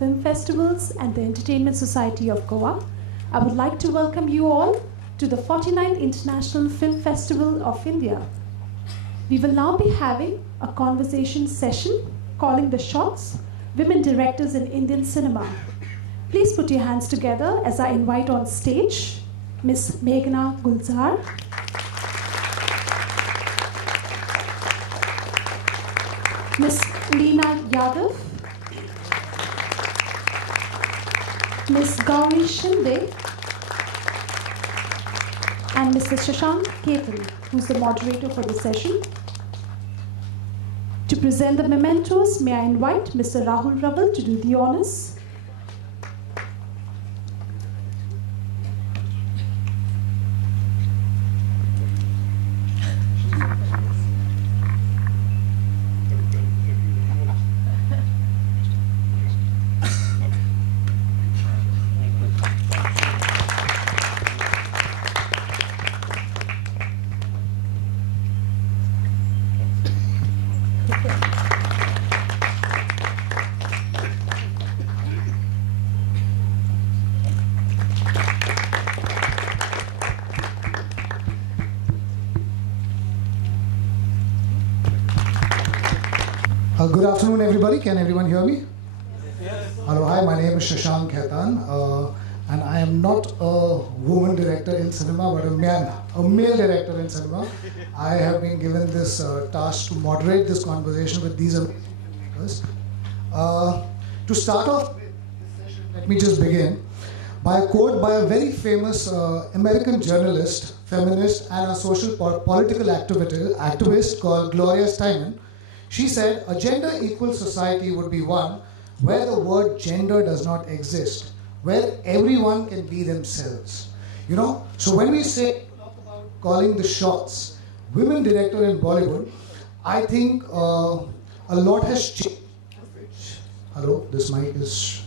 Film Festivals and the Entertainment Society of Goa, I would like to welcome you all to the 49th International Film Festival of India. We will now be having a conversation session calling the shots Women Directors in Indian Cinema. Please put your hands together as I invite on stage Ms. Meghna Gulzar, Ms. Leena Yadav, Ms. Gauri Shinde, and Mr. Shashank Ketan, who's the moderator for the session. To present the mementos, may I invite Mr. Rahul Raval to do the honors. Good afternoon, everybody. Can everyone hear me? Yes. Hello, hi, my name is Shashank Ketan, and I am not a woman director in cinema, but a male director in cinema. I have been given this task to moderate this conversation with these amazing filmmakers. To start off with this session, let me just begin by a quote by a very famous American journalist, feminist, and a social political activist called Gloria Steinem. She said, a gender-equal society would be one where the word gender does not exist, where everyone can be themselves. You know, so when we talk about calling the shots, women director in Bollywood, I think a lot has changed. Hello, this mic is,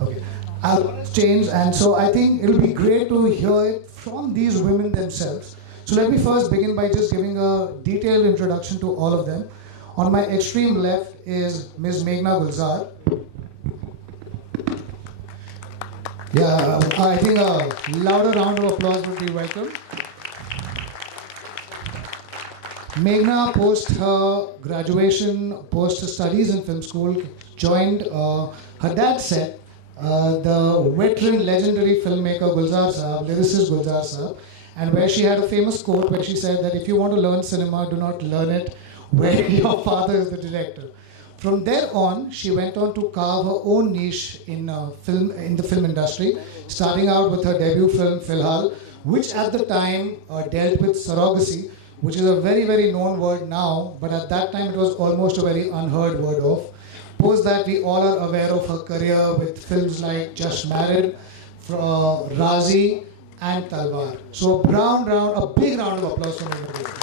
okay. A lot has changed, and so I think it'll be great to hear it from these women themselves. So let me first begin by just giving a detailed introduction to all of them. On my extreme left is Ms. Meghna Gulzar. Yeah, I think a louder round of applause would be welcome. Meghna, post her graduation, post her studies in film school, joined her dad's set, the veteran legendary filmmaker Gulzar Saab, lyricist Gulzar Saab, and where she had a famous quote where she said that if you want to learn cinema, do not learn it where your father is the director. From there on, she went on to carve her own niche in the film industry, starting out with her debut film, Filhal, which at the time dealt with surrogacy, which is a very, very known word now, but at that time it was almost a very unheard word of. Post that, we all are aware of her career with films like Just Married, Razi, and Talwar. So a big round of applause for her.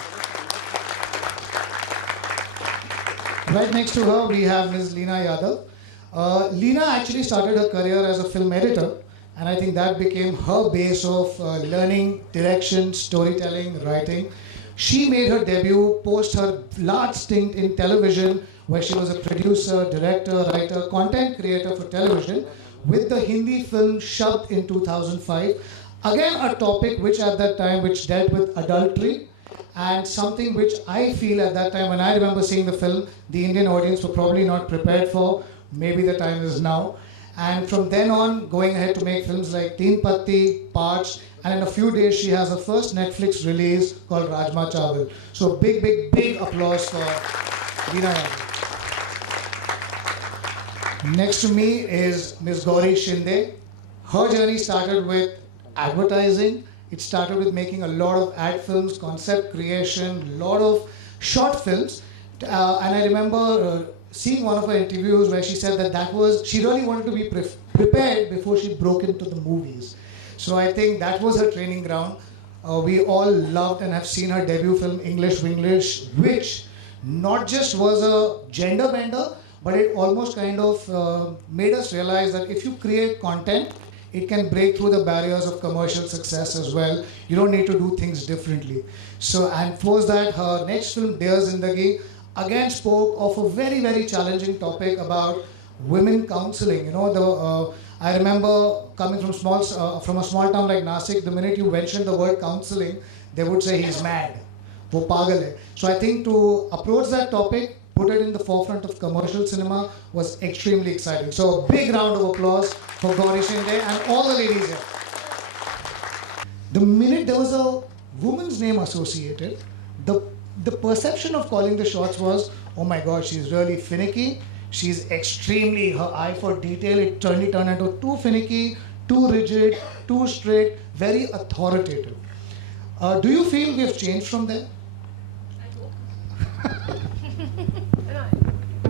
Right next to her, we have Ms. Leena Yadav. Leena actually started her career as a film editor, and I think that became her base of learning direction, storytelling, writing. She made her debut post her large stint in television, where she was a producer, director, writer, content creator for television, with the Hindi film Shabd in 2005. Again, a topic which at that time which dealt with adultery, and something which I feel at that time, when I remember seeing the film, the Indian audience were probably not prepared for. Maybe the time is now. And from then on, going ahead to make films like Teen Patti, Parch, and in a few days she has her first Netflix release called Rajma Chawal. So big, big, big applause for Leena. Next to me is Ms. Gauri Shinde. Her journey started with advertising. It started with making a lot of ad films, concept creation, a lot of short films. And I remember seeing one of her interviews where she said that she really wanted to be prepared before she broke into the movies. So I think that was her training ground. We all loved and have seen her debut film, English Winglish, which not just was a gender bender, but it almost kind of made us realize that if you create content, it can break through the barriers of commercial success as well. You don't need to do things differently. So, and post that, her next film, Dear Zindagi, again spoke of a very, very challenging topic about women counseling. I remember coming from from a small town like Nasik. The minute you mentioned the word counseling, they would say he's mad. वो पागल है. So I think to approach that topic, put it in the forefront of commercial cinema was extremely exciting. So a big round of applause for Gauri Shinde and all the ladies here. The minute there was a woman's name associated, the perception of calling the shots was, oh my God, she's really finicky. She's extremely, her eye for detail, it turned into too finicky, too rigid, too strict, very authoritative. Do you feel we've changed from there?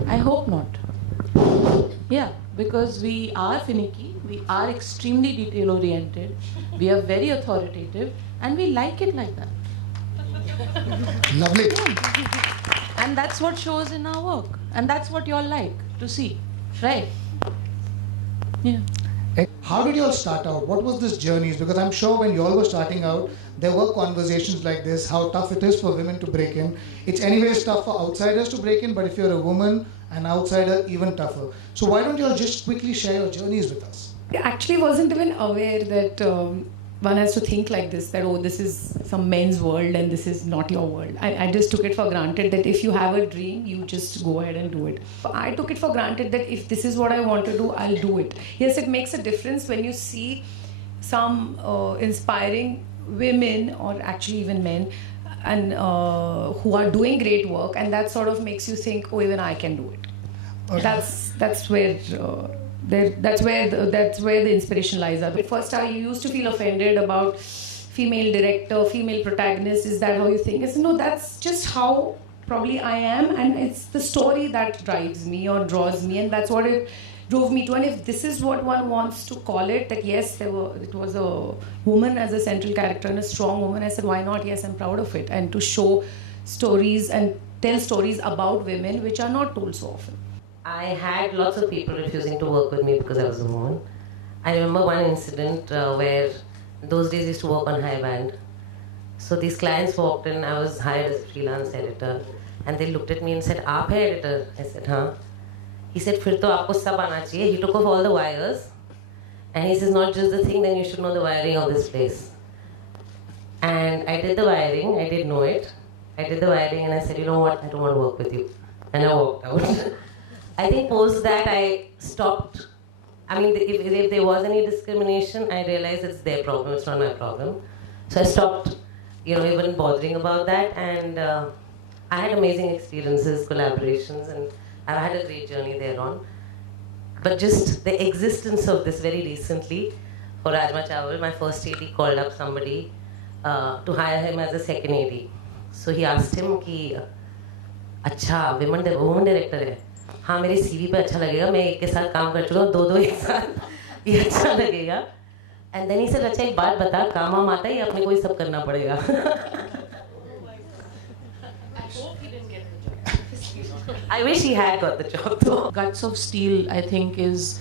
I hope not. Yeah, because we are finicky, we are extremely detail oriented, we are very authoritative, and we like it like that. Lovely. And that's what shows in our work, and that's what you all like to see, right? Yeah. How did you all start out? What was this journey? Because I'm sure when you all were starting out, there were conversations like this, how tough it is for women to break in. It's anyways tough for outsiders to break in, but if you're a woman, an outsider, even tougher. So why don't you all just quickly share your journeys with us? I actually wasn't even aware that one has to think like this, that oh, this is some men's world and this is not your world. I just took it for granted that if you have a dream, you just go ahead and do it. I took it for granted that if this is what I want to do, I'll do it. Yes, it makes a difference when you see some inspiring women, or actually even men, and who are doing great work, and that sort of makes you think, oh, even I can do it. Okay. That's where the inspiration lies. At first, I used to feel offended about female director, female protagonist. Is that how you think? I said, no, that's just how probably I am, and it's the story that drives me or draws me, and that's what it drove me to. And if this is what one wants to call it, that yes, it was a woman as a central character and a strong woman, I said, why not? Yes, I'm proud of it. And to show stories and tell stories about women which are not told so often. I had lots of people refusing to work with me because I was a woman. I remember one incident where those days I used to work on high band. So these clients walked in, I was hired as a freelance editor, and they looked at me and said, "Aap hai editor?" I said, "Haan." He said, "Fir to aapko sab aana chahiye." He took off all the wires, and he says, "Not just the thing, then you should know the wiring of this place." And I did the wiring, I didn't know it. I did the wiring and I said, "You know what, I don't want to work with you." And I walked out. I think post that I stopped. I mean, if there was any discrimination, I realized it's their problem, it's not my problem. So I stopped, even bothering about that. And I had amazing experiences, collaborations, and I've had a great journey thereon. But just the existence of this very recently, for Rajma Chawal, my first AD called up somebody to hire him as a second AD. So he asked him कि अच्छा woman director है, हाँ मेरे CV पे अच्छा लगेगा, मैं एक के साथ काम कर चुका हूँ, दो एक साथ ये अच्छा लगेगा. And then he said, अच्छा एक बात बता, काम वाम आता है या अपने को ही सब करना पड़ेगा? I wish he had got the job though. Guts of Steel, I think, is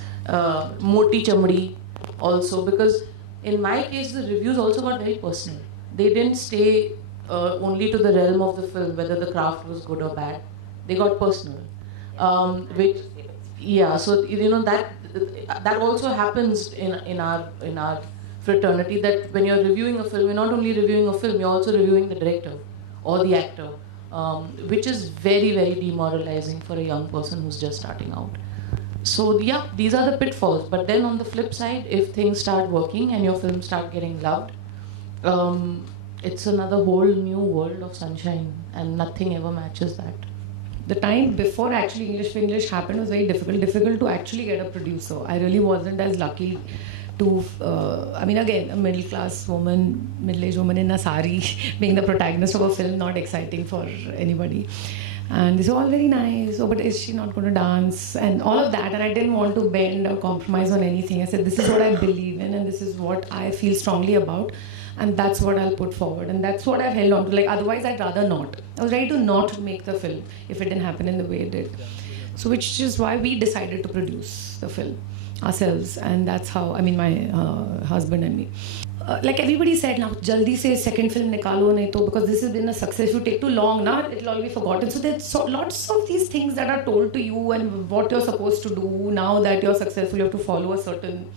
Moti Chamdi also, because in my case the reviews also got very personal. They didn't stay only to the realm of the film, whether the craft was good or bad. They got personal. So that also happens in our fraternity, that when you're reviewing a film, you're not only reviewing a film, you're also reviewing the director or the actor, which is very, very demoralizing for a young person who's just starting out. So yeah, these are the pitfalls. But then on the flip side, if things start working and your films start getting loved, it's another whole new world of sunshine, and nothing ever matches that. The time before actually English for English happened was very difficult to actually get a producer. I really wasn't as lucky to, again, a middle-class woman, middle-aged woman in a sari being the protagonist of a film, not exciting for anybody. And this is all very nice. Oh, but is she not going to dance? And all of that. And I didn't want to bend or compromise on anything. I said, this is what I believe in and this is what I feel strongly about. And that's what I'll put forward. And that's what I've held on to. Like, otherwise, I'd rather not. I was ready to not make the film if it didn't happen in the way it did. So, which is why we decided to produce the film ourselves. And that's how, my husband and me. like everybody said, now jaldi se second film nikalo nahi to, because this has been a success. If you take too long, now it'll all be forgotten. So there's lots of these things that are told to you and what you're supposed to do. Now that you're successful, you have to follow a certain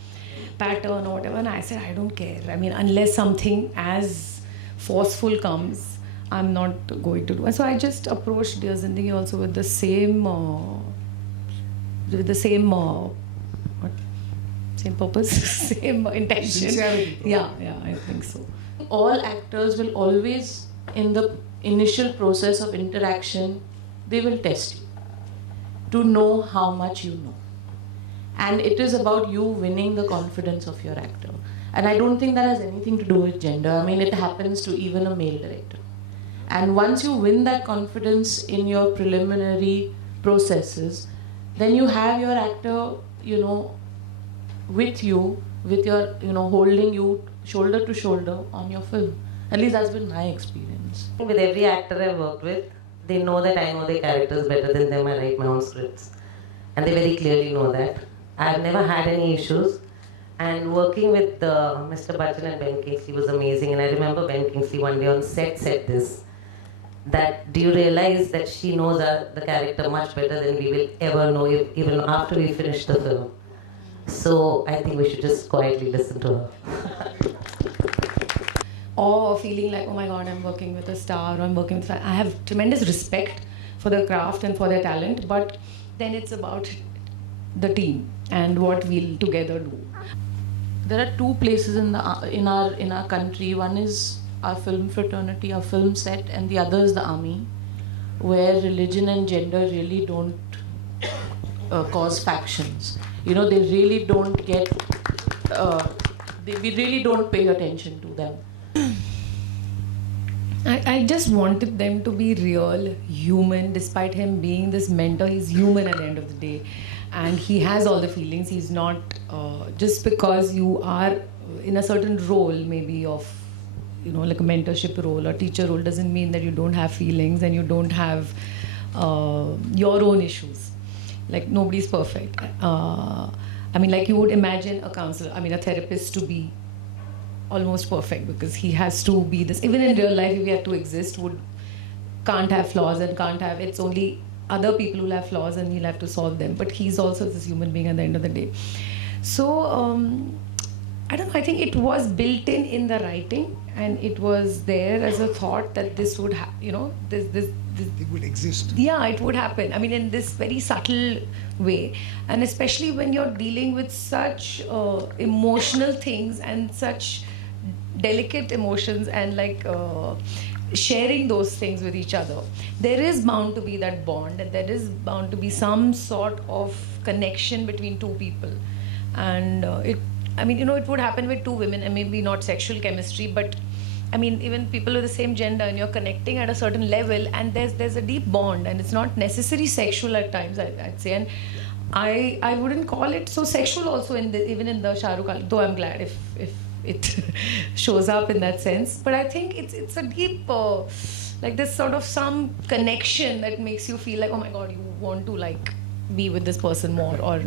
pattern or whatever. And I said, I don't care. I mean, unless something as forceful comes, I'm not going to do. And so I just approached Dear Zindagi also with the same same purpose, same intention. Sincerity. Yeah, I think so. All actors will always, in the initial process of interaction, they will test you to know how much you know. And it is about you winning the confidence of your actor. And I don't think that has anything to do with gender. I mean, it happens to even a male director. And once you win that confidence in your preliminary processes, then you have your actor, with you, with your, holding you shoulder to shoulder on your film. At least that's been my experience. With every actor I've worked with, they know that I know their characters better than them. I write my own scripts. And they very clearly know that. I've never had any issues. And working with Mr. Bachchan and Ben Kingsley was amazing. And I remember Ben Kingsley one day on set said this, that do you realize that she knows the character much better than we will ever know, even after we finish the film. So I think we should just quietly listen to her. Or feeling like, oh my God, I'm working with a star, or I'm working with... I have tremendous respect for the craft and for their talent, but then it's about the team and what we'll together do. There are two places in our country. One is our film fraternity, our film set, and the other is the army, where religion and gender really don't cause factions. They really don't get... we really don't pay attention to them. I just wanted them to be real, human. Despite him being this mentor, he's human at the end of the day. And he has all the feelings. He's not... just because you are in a certain role, maybe of, like a mentorship role or teacher role, doesn't mean that you don't have feelings and you don't have your own issues. Like, nobody's perfect. Like you would imagine a counselor, a therapist to be almost perfect, because he has to be this. Even in real life, if he had to exist, can't have flaws and can't have... It's only other people who have flaws and he'll have to solve them. But he's also this human being at the end of the day. So, I don't know, I think it was built in the writing, and it was there as a thought that this would this It would exist. Yeah, it would happen. In this very subtle way. And especially when you're dealing with such emotional things and such delicate emotions and sharing those things with each other, there is bound to be that bond, and there is bound to be some sort of connection between two people. And it would happen with two women, and maybe not sexual chemistry, but even people with the same gender, and you're connecting at a certain level, and there's a deep bond, and it's not necessarily sexual at times, I'd say. And I wouldn't call it so sexual also even in the Shah Rukh, though I'm glad if it shows up in that sense. But I think it's a deep, this sort of some connection that makes you feel like, oh my God, you want to be with this person more, or